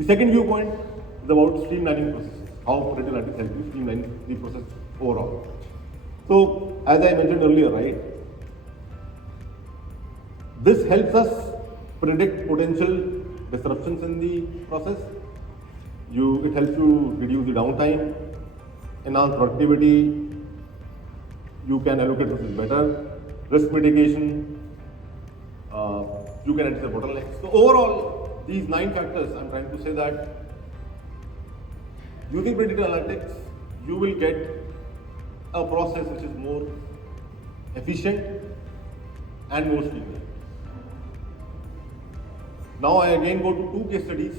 The second viewpoint is about streamlining processes, how predictive analytics helps you streamline the process overall. So, as I mentioned earlier, right, this helps us predict potential disruptions in the process. It helps you reduce the downtime, enhance productivity, you can allocate resources better, risk mitigation, you can anticipate bottlenecks. So overall, these 9 factors, I'm trying to say that using predictive analytics, you will get a process which is more efficient and more streamlined. Now I again go to 2 case studies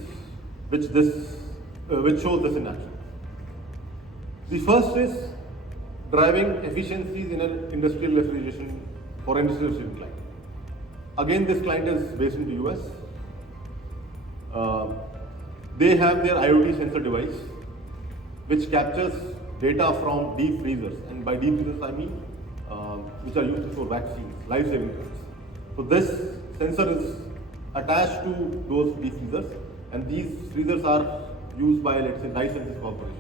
which shows this in action. The first is driving efficiencies in an industrial refrigeration for industrial refrigeration client. Again, this client is based in the US. They have their IoT sensor device which captures data from deep freezers, and by deep freezers I mean which are used for vaccines, life-saving drugs. So this sensor is attached to those deep freezers, and these freezers are used by, let's say, Dyson Corporation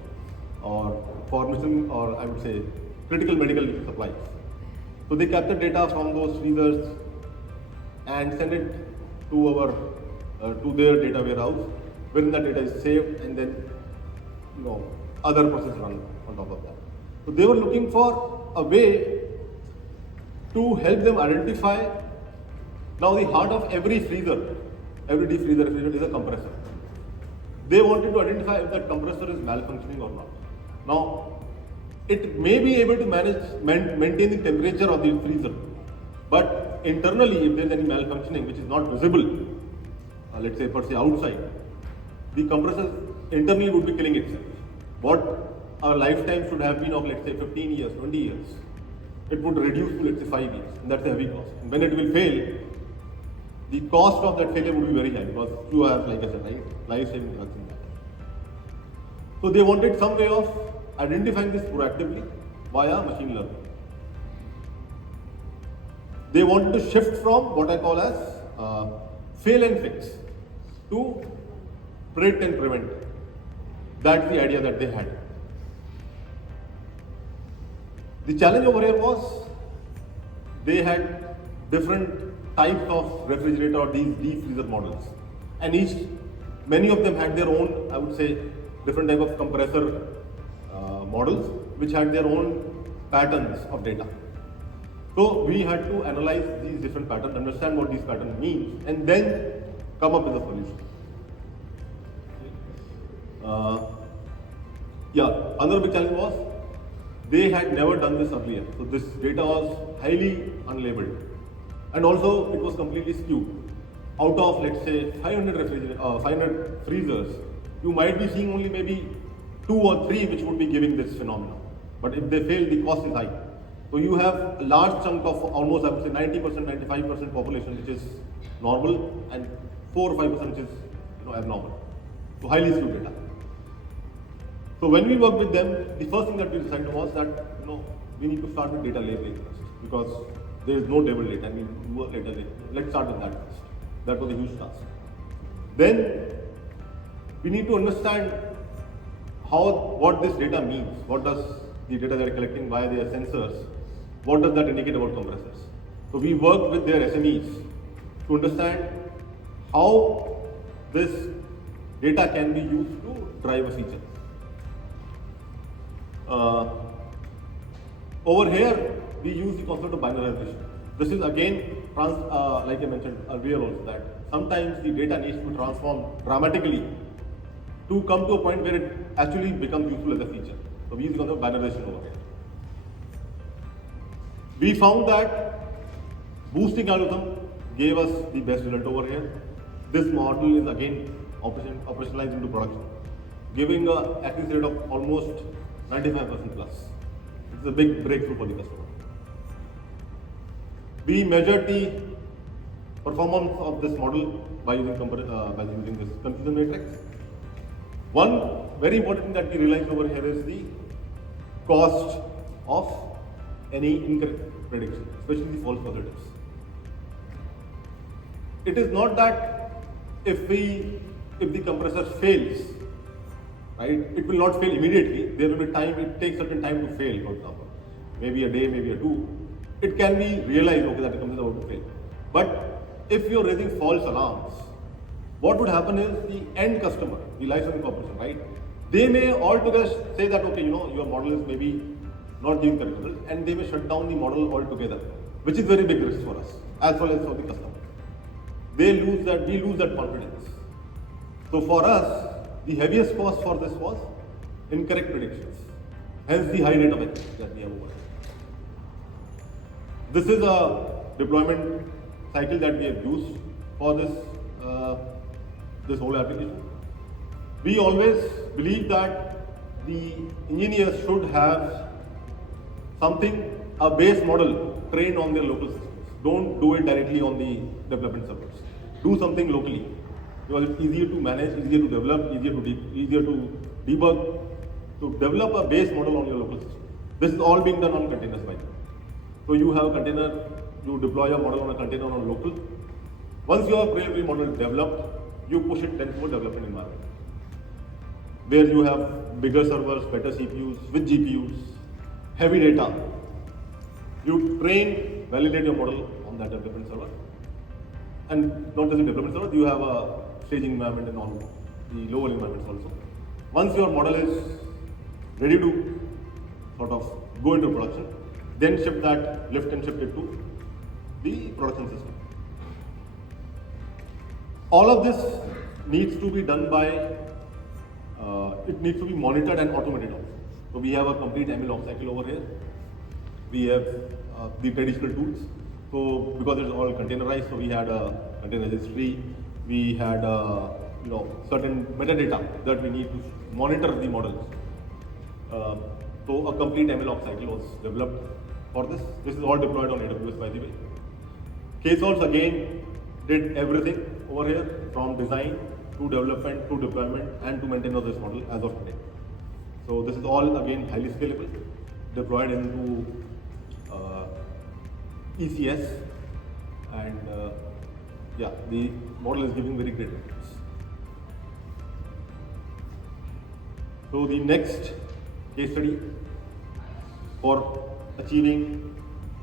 or for mission, or I would say critical medical supplies. So they capture data from those freezers and send it to their data warehouse, wherein that data is saved, and then other processes run on top of that. So they were looking for a way to help them identify. Now the heart of every freezer, every deep freezer is a compressor. They wanted to identify if that compressor is malfunctioning or not. Now, it may be able to maintain the temperature of the freezer, but internally, if there is any malfunctioning which is not visible, let's say per se outside, the compressor internally would be killing itself. What our lifetime should have been of, let's say, 15 years, 20 years, it would reduce to, let's say, 5 years, and that's a heavy cost. And when it will fail, the cost of that failure would be very high, because you have, like I said, right, life-saving drugs in that. So they wanted some way of identifying this proactively via machine learning. They wanted to shift from what I call as fail and fix to predict and prevent. That's the idea that they had. The challenge over here was they had different types of refrigerator or these deep freezer models, and many of them had their own, I would say, different type of compressor models which had their own patterns of data. So we had to analyze these different patterns, understand what these patterns mean, and then come up with a solution. Another big challenge was they had never done this earlier. So this data was highly unlabeled, and also it was completely skewed. Out of, let's say, 500 freezers, you might be seeing only maybe 2 or 3 which would be giving this phenomenon. But if they fail, the cost is high. So you have a large chunk of almost, I would say, 90%, 95% population which is normal, and 4 or 5% which is abnormal. So highly skewed data. So when we worked with them, the first thing that we decided was that we need to start with data labeling first, because there is no labeled data. I mean, let's start with that first. That was a huge task. Then we need to understand what this data means. What does the data they are collecting via their sensors, what does that indicate about compressors? So we worked with their SMEs to understand how this data can be used to drive a feature. Over here, we use the concept of binarization. This is again, like I mentioned earlier also, that sometimes the data needs to transform dramatically to come to a point where it actually becomes useful as a feature. So we use the concept of binarization over here. We found that boosting algorithm gave us the best result over here. This model is again operationalized into production, giving an accuracy rate of almost 95% plus. It's a big breakthrough for the customer. We measured the performance of this model by using this confusion matrix. One very important thing that we realized over here is the cost of any incorrect prediction, especially the false positives. It is not that if if the compressor fails, right, it will not fail immediately. There will be time, it takes certain time to fail, for example. Maybe a day, maybe a two. It can be realized, okay, that the compressor is about to fail. But if you're raising false alarms, what would happen is the end customer, the licensing corporation, right, they may altogether say that, okay, your model is maybe not giving the result, and they may shut down the model altogether, which is very big risk for us, as well as for the customer. We lose that confidence. So for us, the heaviest cost for this was incorrect predictions, hence the high rate of accuracy that we have over. This is a deployment cycle that we have used for this whole application. We always believe that the engineers should have something, a base model trained on their local systems. Don't do it directly on the development servers. Do something locally, because it's easier to manage, easier to develop, easier to debug. To develop a base model on your local system. This is all being done on containers, by the way. So you have a container, you deploy your model on a container on local. Once your pre model is developed, you push it then to a development environment, where you have bigger servers, better CPUs, with GPUs, heavy data. You train, validate your model on that development server. And not just the development server, you have a staging environment and all the lower environments also. Once your model is ready to sort of go into production, then ship that, lift and shift it to the production system. All of this needs to be done by, it needs to be monitored and automated also. So we have a complete ML off cycle over here. We have the traditional tools. So because it's all containerized, so we had a container registry, we had certain metadata that we need to monitor the models. So a complete ML off cycle was developed for this. This is all deployed on AWS, by the way. Ksolves again did everything over here, from design to development to deployment and to maintain of this model as of today. So this is all again highly scalable, deployed into ECS, and the model is giving very great results. So the next case study for achieving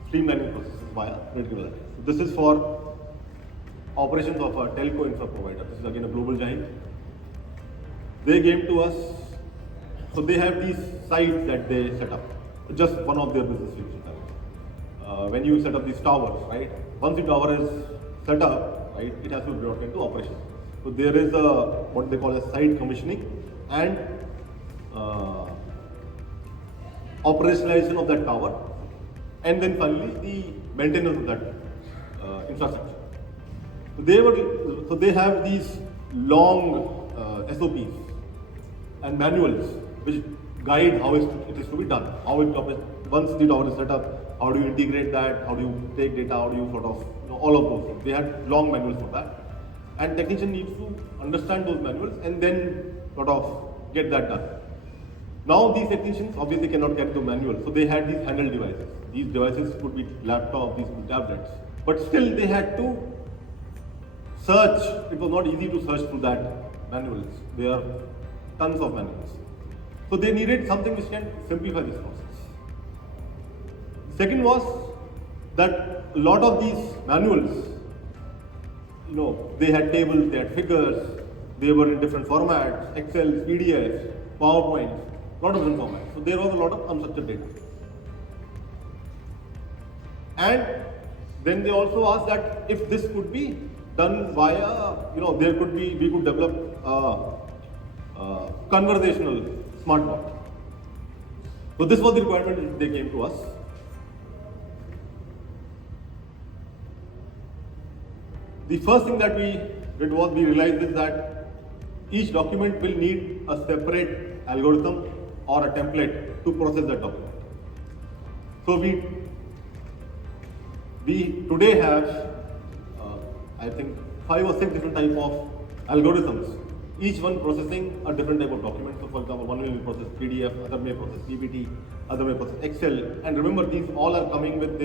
streamlining processes via predictive analytics. So this is for operations of a telco infra provider. This is again a global giant. They came to us, so they have these sites that they set up, just one of their business units. When you set up these towers, right? Once the tower is set up, right, it has to be brought into operation. So there is a what they call a site commissioning and operationalization of that tower, and then finally the maintenance of that infrastructure. So they have these long SOPs and manuals which guide how it is to be done. Once the tower is set up, how do you integrate that? How do you take data? How do you sort of all of those things? They had long manuals for that, and technician needs to understand those manuals and then sort of get that done. Now these technicians obviously cannot get the manual, so they had these handheld devices. These devices could be laptops, these could be tablets, but still they had to search. It was not easy to search through that manuals. There are tons of manuals. So they needed something which can simplify this process. Second was that a lot of these manuals, they had tables, they had figures, they were in different formats, Excel, PDFs, PowerPoint, a lot of different formats. So there was a lot of unstructured data. And then they also asked that if this could be done via, we could develop a conversational smart bot. So this was the requirement they came to us. The first thing that we did was we realized is that each document will need a separate algorithm or a template to process that document. So we today have, I think, 5 or 6 different type of algorithms, each one processing a different type of document. So for example, one will process PDF, other may process PPT, other may process Excel. And remember, these all are coming with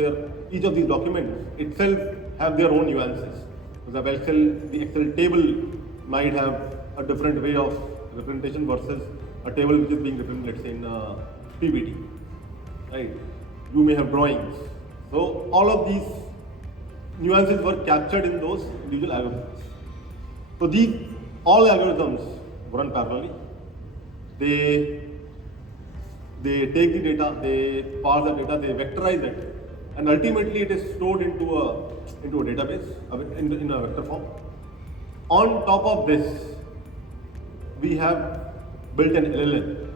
each of these documents itself have their own nuances. For example, the Excel table might have a different way of representation versus a table which is being represented, let's say, in PPT, right? You may have drawings. So all of these nuances were captured in those individual algorithms. So these all algorithms run parallelly. They take the data, they parse the data, they vectorize it, and ultimately it is stored into a database in a vector form. On top of this, we have built an LLM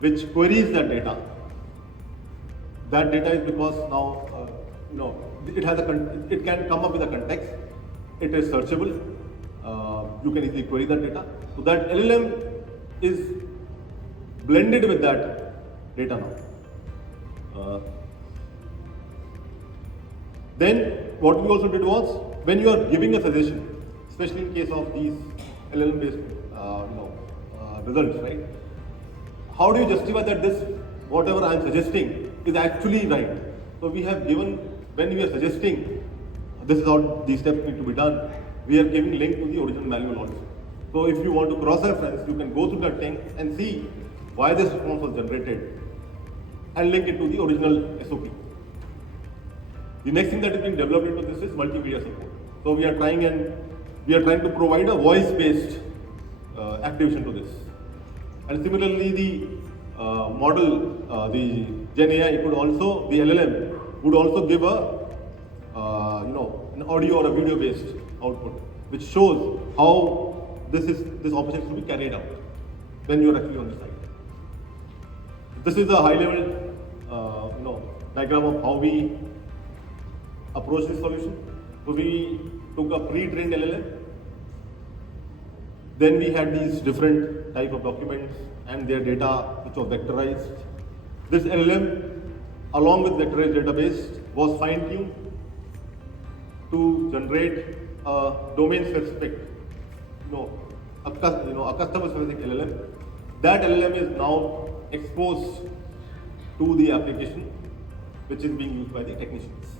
which queries that data. That data is because now it can come up with a context. It is searchable. You can easily query that data. So that LLM is blended with that data now. Then what we also did was, when you are giving a suggestion, especially in case of these LLM-based results, right? How do you justify that this whatever I am suggesting is actually right? So we have given, when we are suggesting this is how these steps need to be done, we are giving link to the original manual also. So if you want to cross-reference, you can go through that thing and see why this response was generated and link it to the original SOP. The next thing that is being developed into this is multimedia support. So we are trying to provide a voice-based activation to this. And similarly, the model, the Gen AI could also, the LLM would also give an audio or a video-based output, which shows how this operation should be carried out when you are actually on the site. This is a high-level, diagram of how we approach this solution. So we took a pre-trained LLM. Then we had these different type of documents and their data which was vectorized. This LLM, along with vectorized database, was fine-tuned to generate a domain-specific, a customer-specific LLM. That LLM is now exposed to the application, which is being used by the technicians.